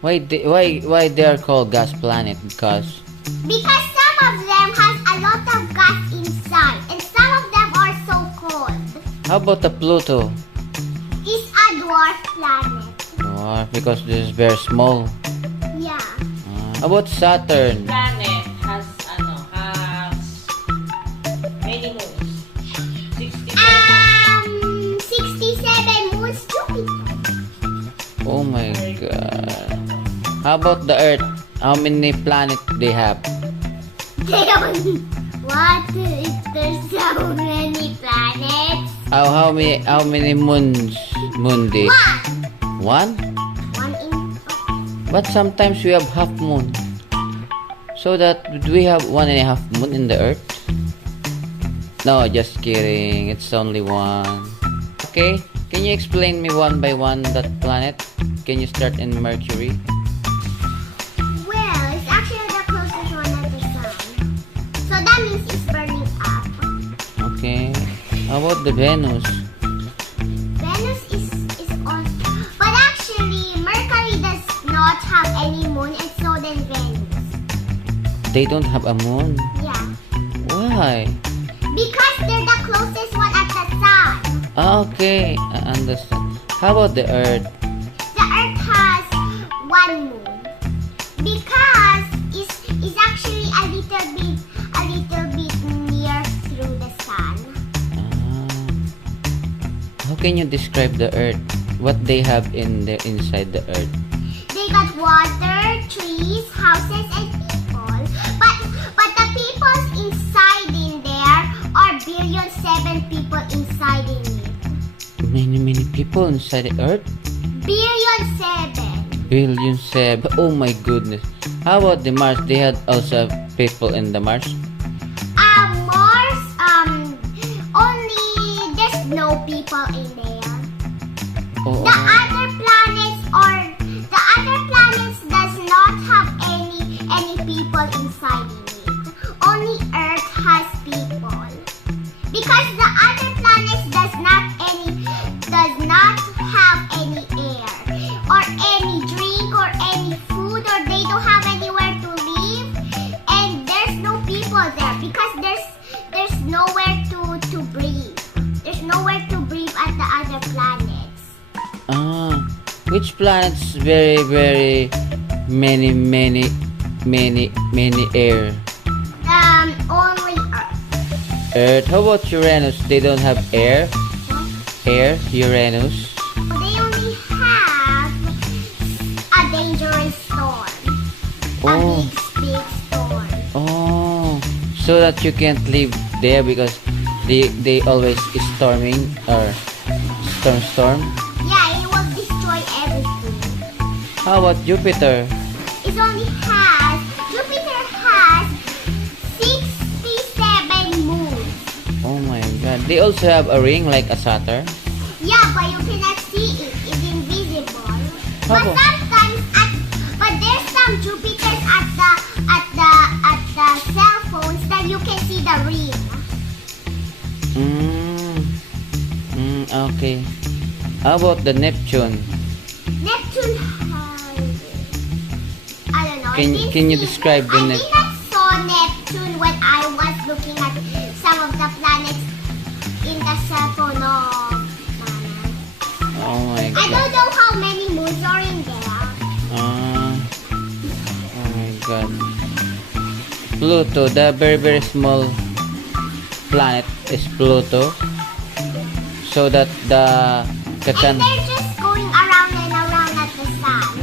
Why they are called gas planet? Because some of them has a lot of gas inside, and some of them are so cold. how about the Pluto? It's a dwarf planet. Because this is very small. Yeah. How about Saturn? Planet has many moons. 67 moons Jupiter. Oh my god. How about the Earth? How many planets they have? What? There's so many planets. How many moons? Moon day? One. One? One in. But sometimes we have half moon. So that do we have 1.5 moon in the Earth? No, just kidding. It's only one. Okay. Can you explain me one by one that planet? Can you start in Mercury? Well, it's actually the closest one at the sun. So that means it's burning up. Okay. How about the Venus? Venus is also. But actually, Mercury does not have any moon, and so does Venus. They don't have a moon. Yeah. Why? Because they're the closest one at the sun. Okay, I understand. How about the Earth? The Earth has one moon. Because it's actually a little bit near through the sun. How can you describe the Earth? What they have inside the Earth? They got water, trees, houses, and people. But the people inside in there are 7 people inside in it. Many people inside the Earth? 7 billion. Billion seven. Oh my goodness. How about the Mars? They had also people in the Mars? Mars, only there's no people in there. Oh, The other planets does not have any people inside in it. Only Earth has people. Because the other planets does not have any air or any drink or any food, or they don't have anywhere to live, and there's no people there because there's nowhere to breathe. There's nowhere to breathe at the other planets. which planets very many air? Only Earth. Earth. How about Uranus? They don't have air? Air? Uranus? They only have a dangerous storm. Oh. A big storm. Oh, so that you can't live there because they always storming or storm. Yeah, it will destroy everything. How about Jupiter? Jupiter has 67 moons. Oh my god. They also have a ring like a Saturn. Yeah, but you cannot see it. It's invisible. How But about- sometimes but there's some Jupiters at the cell phones that you can see the ring. Okay. How about the Neptune? Neptune I don't know. Can you describe the I Neptune? didn't saw Neptune when I was looking at some of the planets in the cell phone of Mama. Oh my I god. don't know how many moons are in there. Oh my god. Pluto, the very small planet is Pluto. So that the And they're just going around and around at the sun.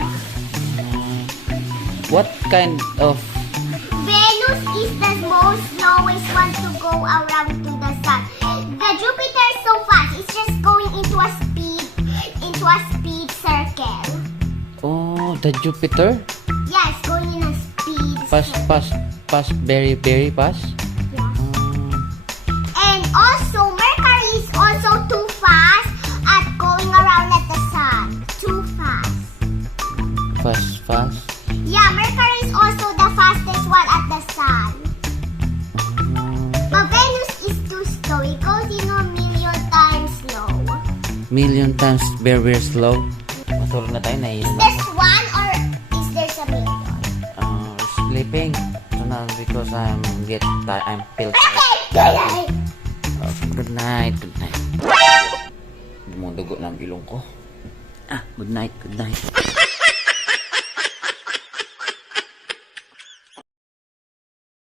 what kind of Venus is the most slowest one to go around to the sun. The Jupiter is so fast; it's just going into a speed circle. oh the Jupiter? Yeah, it's going in a speed Pass very fast. Yeah. And also, Mercury is also too fast at going around at the sun. Too fast. Fast. Yeah, Mercury is also the fastest one at the sun. But Venus is too slow. It goes in a million times slow. Million times very slow. Matulog na tayo, nahihilo na There's ako. one or because I'm feel tired. Good night, good night. Dugo na ang ilong ko. Good night, good night.